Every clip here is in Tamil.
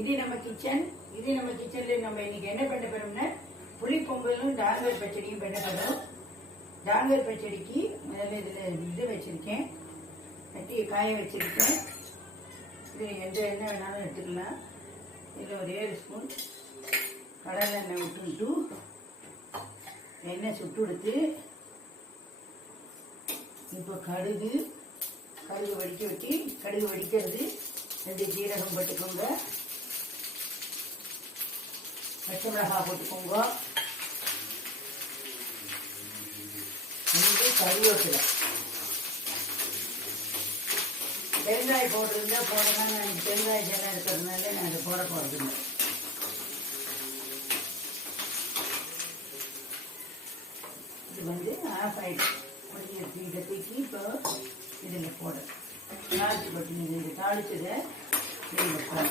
இது நம்ம கிச்சன்ல நம்ம இன்னைக்கு என்ன பண்ண போறோம்னா புளிப்பொங்கலும் டாங்கர் பச்சடியும் பண்ண போறோம். டாங்கர் பச்சடிக்கு முதல்ல இது வச்சிருக்கேன், கட்டி காய வச்சிருக்கேன். இது எந்த எண்ணெய் வேணாலும் எடுத்துக்கலாம். இதில் ஒரு 7 ஸ்பூன் கடலை எண்ணெய் விட்டுட்டு எண்ணெய் சுட்டு எடுத்து இப்போ கடுகு வடிக்க வச்சு கடுகு வடிக்கிறது 2 ஜீரகம் போட்டுக்கோங்க, பச்சை மிளகாய் போட்டுக்கோங்க, கருவேப்பிலை, பெருங்காய் போட்டிருந்தா போடலாம். நான் பெருங்காய ஜலம் இருக்கிறதுனால நான் அதை போட போகிறதில்லை. இது ஆஃப் ஆயிடுச்சு. இதை தூக்கி இப்போ இதில் போட தாளிச்சு போட்டுங்க. இது தாளிச்சதை இதில் போட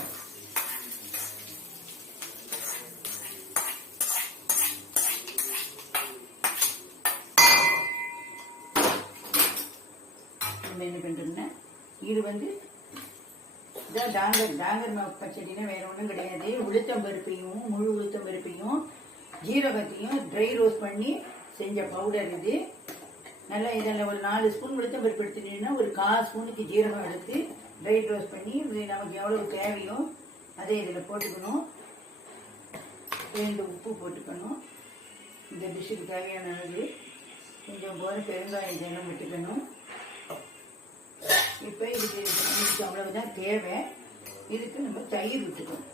நம்ம என்ன பண்ணுறோம்னா இது இதான் டாங்கர் பச்சடினா வேற ஒன்றும் கிடையாது. உளுத்தம்பருப்பையும் முழு உளுத்தம்பருப்பையும் ஜீரகத்தையும் ட்ரை ரோஸ்ட் பண்ணி செஞ்ச பவுடர் இது. நல்லா இதில் ஒரு 4 ஸ்பூன் உளுத்தம்பருப்பு எடுத்துட்டீங்கன்னா ஒரு 1/4 ஸ்பூனுக்கு ஜீரகம் எடுத்து ட்ரை ரோஸ்ட் பண்ணி நமக்கு எவ்வளவு தேவையோ அதை இதில் போட்டுக்கணும். 2 உப்பு போட்டுக்கணும். இந்த டிஷ்ஷுக்கு தேவையான அளவு கொஞ்சம் போல பெருங்காயம் ஜலம் விட்டுக்கணும். இப்போ இதுக்கு அவ்வளவுதான் தேவை. இதுக்கு நம்ம தயிர் விட்டுக்கணும்.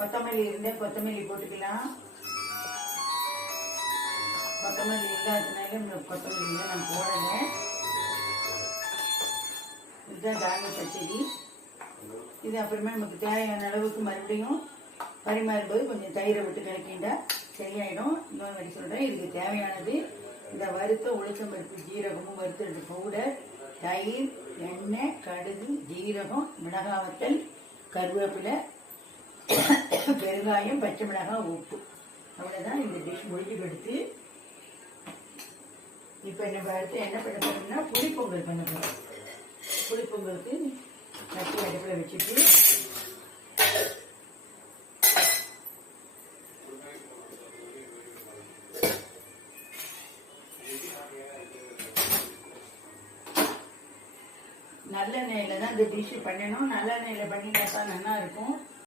கொத்தமல்லி இருந்தால் கொத்தமல்லி போட்டுக்கலாம். கொத்தமல்லி இல்லாததுனால கொத்தமல்லி நான் போடலை. இதுதான் டாங்கர் பச்சடி. இது அப்புறமா நமக்கு தேவையான அளவுக்கு மறுபடியும் பரிமாறும்போது கொஞ்சம் தயிரை விட்டு கலக்கிண்டா சரியாயிடும். இன்னொரு மாதிரி சொல்கிறேன். இதுக்கு தேவையானது இந்த வறுத்த உளுத்தம்பருப்பு ஜீரகமும் வறுத்த பவுடர், தயிர், எண்ணெய், கடுகு, ஜீரகம், மிளகாய் வத்தல், கருவேப்பிலை, பெருங்காயம், பச்சை மிளகாய், உப்பு. அவ்வளோதான் இந்த டிஷ் முடிஞ்சு எடுத்து இப்போ அடுத்து என்ன பண்ண போறோம்னா புளிப்பொங்கல் பண்ண போகிறோம். புளிப்பொங்கலுக்கு கட்டி அடுப்பில் வச்சுட்டு நல்லெண்ணெயில் தான் இந்த டிஷ்ஷு பண்ணணும். நல்லெண்ணெயில் பண்ணினா தான் நல்லா இருக்கும்.